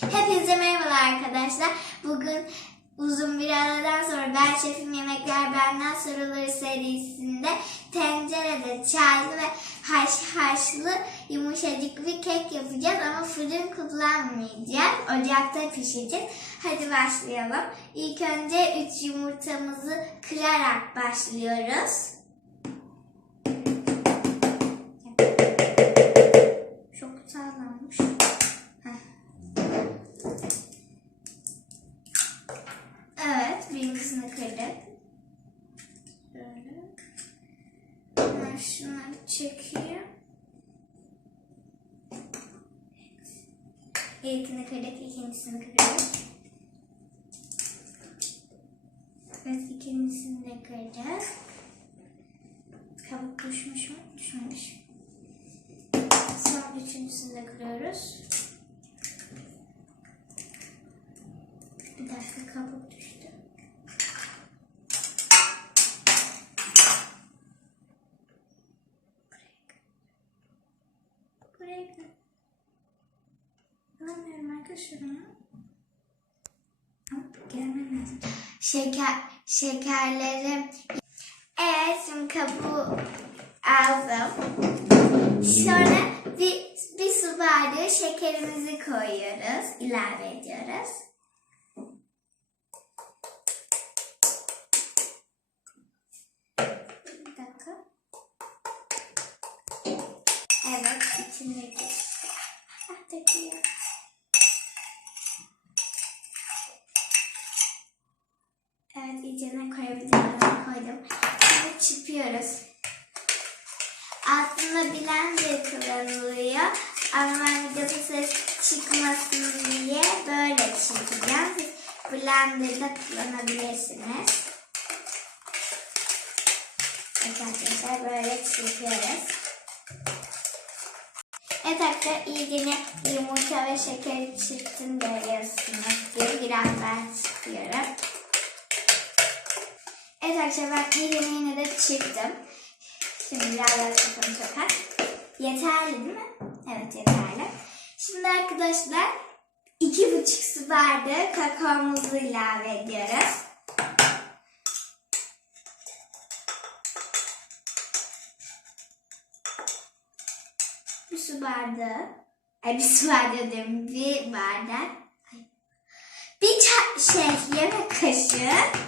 Hepinize merhabalar arkadaşlar. Bugün uzun bir aradan sonra Ben Şefim Yemekler Benden Sorulur serisinde tencerede çaylı ve haş haşlı yumuşacık bir kek yapacağız ama fırın kullanmayacağız. Ocakta pişireceğiz. Hadi başlayalım. İlk önce 3 yumurtamızı kırarak başlıyoruz. Çok sağlammış. Heh. Evet, birincisini kırdık. Şöyle. Ben şunları çekeyim. İlkini kırdık, ikincisini kırıyoruz. Evet, ikincisini de kıracağız. Kabuk düşmüş mü? Düşmemiş. Son üçüncüsünü de kırıyoruz. Bir dakika kabuk düştü. Onu. Hop, lazım. Şeker, şekerleri. Evet şimdi kabuğu aldım. Sonra bir, bir su bardağı şekerimizi koyuyoruz. ilave ediyoruz. Bir dakika. Evet, içindeki. Ben videoda ses çıkmasın diye böyle çırpacağım. Siz blenderda kullanabilirsiniz. Evet arkadaşlar böyle çırpıyoruz. Evet arkadaşlar iyicene yumurta ve şekeri çırptım görüyorsunuz ki biraz ben çırpıyorum. Evet arkadaşlar ben iyicene yine de çırptım. Şimdi biraz daha çok az. Yeterli değil mi? Evet yeterli. Şimdi arkadaşlar iki buçuk su bardağı kakaomuzu ilave ediyoruz. Bir su bardağı. Ay bir su bardağı diyorum. Bir bardak. Bir şey yemek kaşığı.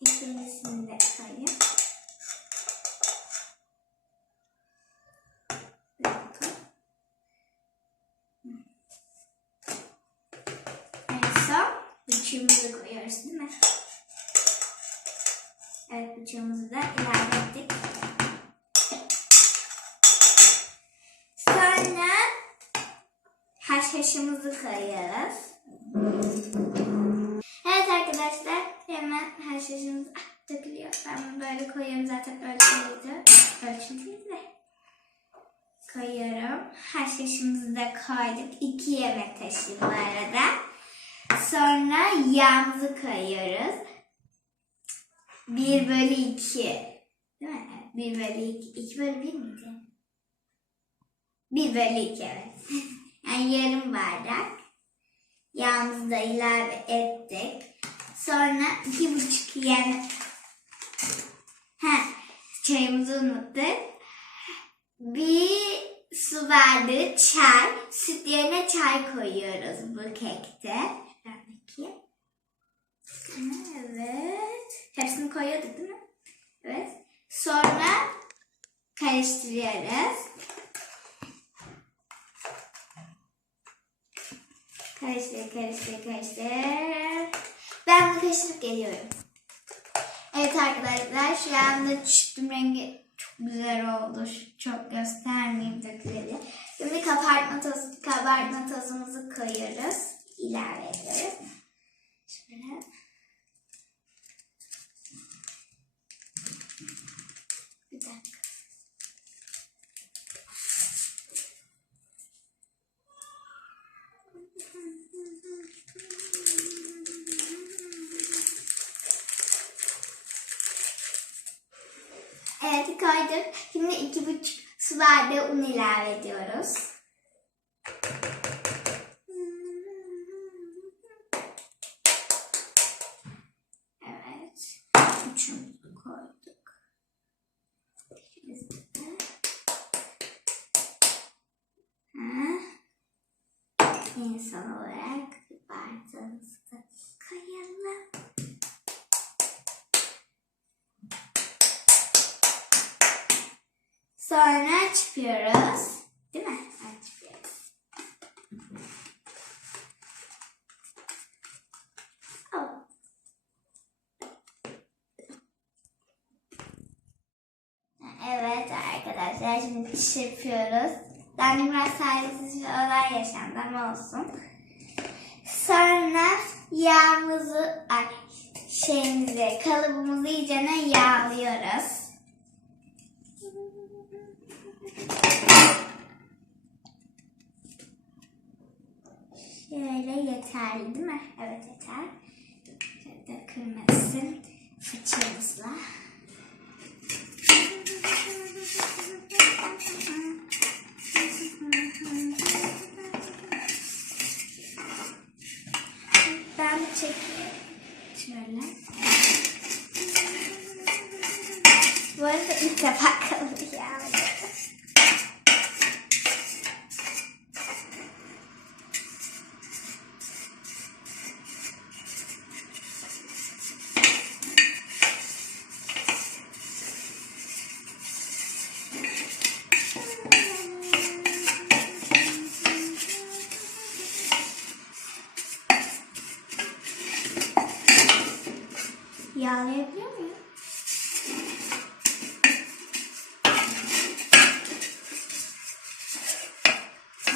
İkincisini de koyayım. Evet bıçağımızı da ilave ettik. Sonra haşhaşımızı koyuyoruz. Evet arkadaşlar hemen haşhaşımız ah, dökülüyor. Ben bunu böyle koyuyorum zaten ölçülüydü. Ölçülüydü de. Koyuyorum. Haşhaşımızı da koyduk. İki yemek kaşığı bu arada. Sonra yağımızı koyuyoruz. 1 bölü 2. Değil mi? Evet, 1 bölü 2. 2 bölü 1 miydi? 1 bölü 2 evet. yani yarım bardak. Yağımızı da ilave ettik. Sonra iki buçuk yemek. Ha, çayımızı unuttuk. Bir su bardağı çay. Süt yerine çay koyuyoruz bu kekte. Ben bakayım. Evet. Hepsini koyuyorduk değil mi? Evet. Sonra karıştırıyoruz. Karıştır, karıştır, karıştır. Ben bunu karıştırıp geliyorum. Evet arkadaşlar şu anda çıktım rengi çok güzel oldu. Çok göstermeyeyim döküleli. Şimdi kabartma, toz, kabartma tozumuzu koyuyoruz. İlave ediyoruz. Sütü. Şimdi iki buçuk su bardağı un ilave ediyoruz. Evet. Üçümüzü koyduk. İnsan olarak. Sonra çıkıyoruz. Değil mi? Evet, çıkıyoruz. Evet arkadaşlar şimdi piş yapıyoruz. Yani biraz talihsiz bir olay yaşandı ama olsun. Sonra yağımızı, ay şeyimizi, kalıbımızı iyicene yağlıyoruz. Şöyle yeterli değil mi? Evet yeter. Dökülmesin fıçımızla. Ben çekeyim. Şöyle. Bu arada ilk defa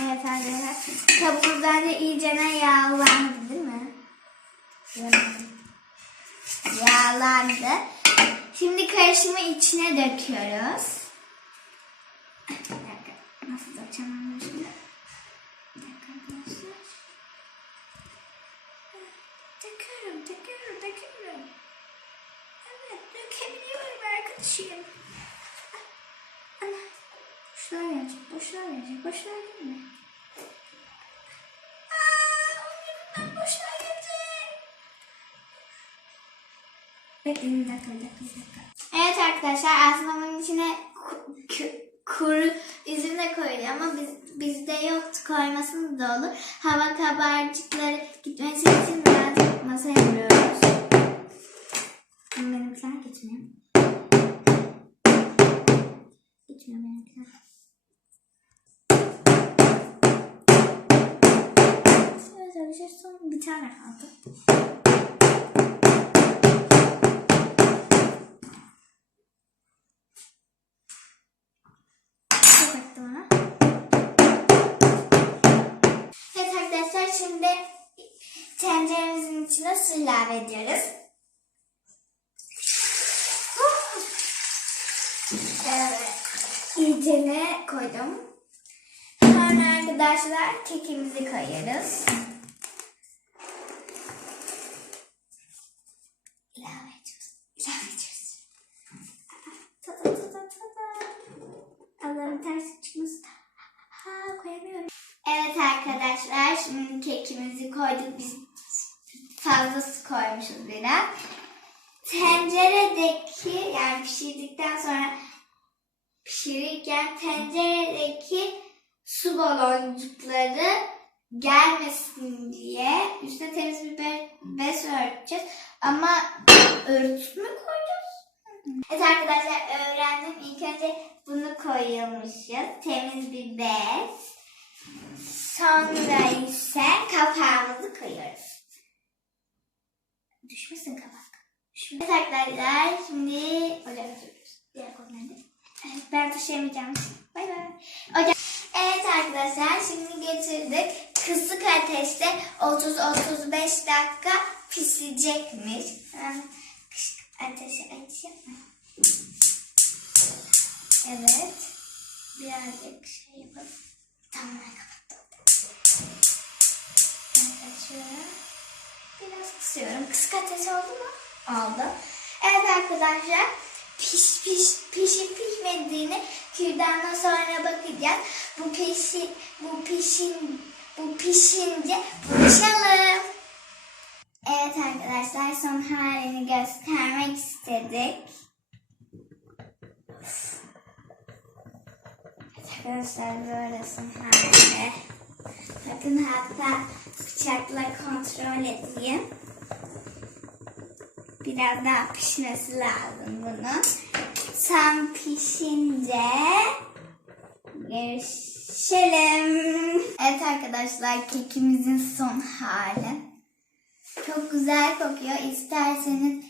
Evet arkadaşlar. Kabuğumuz bence iyicene yağlandı değil mi? Yağlandı. Şimdi karışımı içine döküyoruz. Bir dakika. Nasıl dökeceğim şimdi? Bir dakika arkadaşlar. Döküyorum, döküyorum, döküyorum. Evet, dökebiliyorum arkadaşım. Ana, boşuna gelecek, boşuna gelecek. Bekleyin bir dakika, bir dakika, bir dakika. Evet arkadaşlar, aslında bunun içine kuru üzüm de koyuluyor ama biz, bizde yoktu koymasın da olur. Hava kabarcıkları gitmesi için birazcık masaya vuruyoruz. Benimkiler gitmiyor. Gitmiyor benimkiler. Arkadaşlar son bir tane kaldı. Evet arkadaşlar şimdi tenceremizin içine su ilave ediyoruz. Evet. İyicene koydum. Sonra arkadaşlar kekimizi koyuyoruz. İlave ediyoruz. İlave ediyoruz. Ta ta ta ta ta ta. Allah'ım ters çıkması. Ha koyamıyorum. Evet arkadaşlar şimdi kekimizi koyduk. Biz fazla su koymuşuz biraz. Tenceredeki yani pişirdikten sonra pişirirken tenceredeki su baloncukları gelmesin diye üstüne temiz bir be- bez örteceğiz. Ama örtü mü koyacağız? Evet arkadaşlar öğrendim. İlk önce bunu koyuyormuşuz. Temiz bir bez. Sonra ise kapağımızı koyuyoruz. Düşmesin kapak. Düşmesin. Evet arkadaşlar şimdi ocağa sürüyoruz. Diğer konu nerede? Evet, ben taşıyamayacağım. Bay bay. Ocak. Evet arkadaşlar şimdi getirdik. Kısık ateşte 30-35 dakika pişecekmiş. Kısık ateşi açayım. Evet. Birazcık şey yapalım. Tamam kapattım. Evet açıyorum. Biraz kısıyorum. Kısık ateş oldu mu? Oldu. Evet arkadaşlar. Piş piş pişip pişmediğini kürdandan sonra bakacağız. Bu pişi bu pişin bu pişince buluşalım. Evet arkadaşlar son halini göstermek istedik. Arkadaşlar böyle son hali. Bakın hatta bıçakla kontrol edeyim. Biraz daha pişmesi lazım bunun. Tam pişince görüşelim. Evet arkadaşlar kekimizin son hali. Çok güzel kokuyor. İsterseniz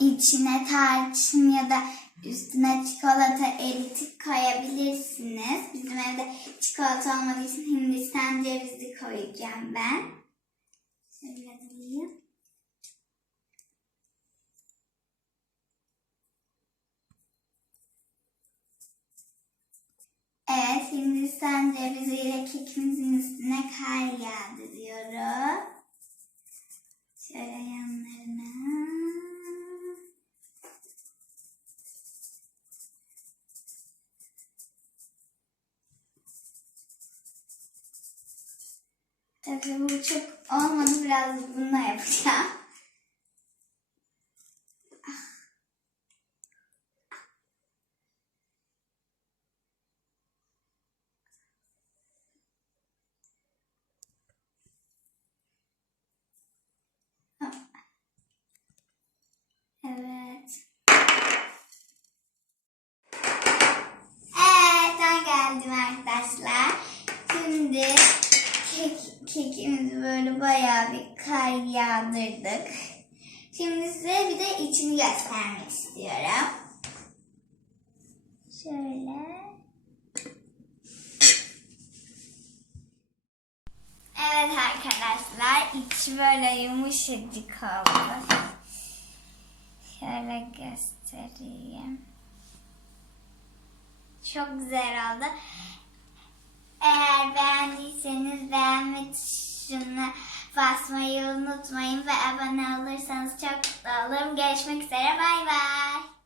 içine tarçın ya da üstüne çikolata eritip koyabilirsiniz. Bizim evde çikolata olmadığı için Hindistan cevizi koyacağım ben. Şöyle alayım. Evet, Hindistan ceviziyle kekimizin üstüne kar yağdırıyorum. Şöyle yanlarına. Tabii bu çok olmadı. Biraz bununla yapacağım. Evet. Evet ben geldim arkadaşlar. Şimdi kek, kekimizi böyle bayağı bir kar yağdırdık. Şimdi size bir de içini göstermek istiyorum. Şöyle. Evet arkadaşlar içi böyle yumuşacık oldu. Şöyle göstereyim. Çok güzel oldu. Eğer beğendiyseniz beğenme tuşuna basmayı unutmayın ve abone olursanız çok mutlu olurum. Görüşmek üzere. Bay bay.